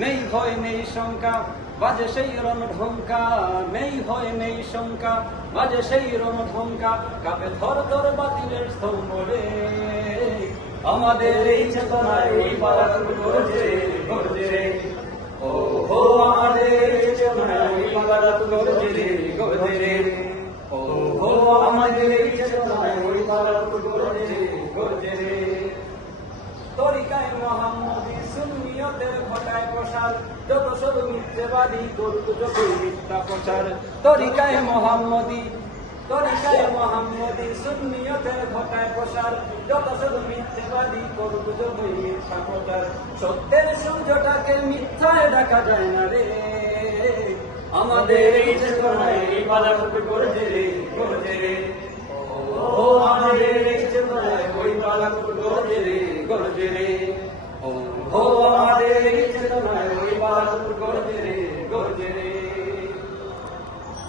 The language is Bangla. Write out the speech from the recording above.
নেই ভয় নেই শঙ্কা বাজে সেই রণঢঙ্কা, নেই ভয় নেই শঙ্কা বাজে সেই রণঢঙ্কা, কাঁপে থর থর বাতিলের স্তম্ভ রে। আমাদের এই চেতনায় ওই বালাকুল গর্জে গর্জে রে। ও হো আমাদের এই চেতনায় ওই বালাকুল গর্জে রে গর্জে রে। ও হো আমাদের এই চেতনায় ওই বালাকুল গর্জে গর্জে রে। তরিকায় মোহাম্মদী সুন্নিয়তের ঘটায় প্রসার, যত সব মিথ্যেবাদী করুক যতই মিথ্যা প্রচার। তরিকায় মোহাম্মদী সুন্নিয়তের ঘটায় প্রসার, যত সব মিথ্যেবাদী করুক যতই মিথ্যা প্রচার। সত্যের সূর্যটাকে মিথ্যায় দেখা যায় না রে। আমাদের এই চেতনায় এই বালাকুল গর্জে রে গর্জে রে। ও আমাদের এই চেতনায় ওই বালাকুল গর্জে রে গর্জে রে। ও আমাদের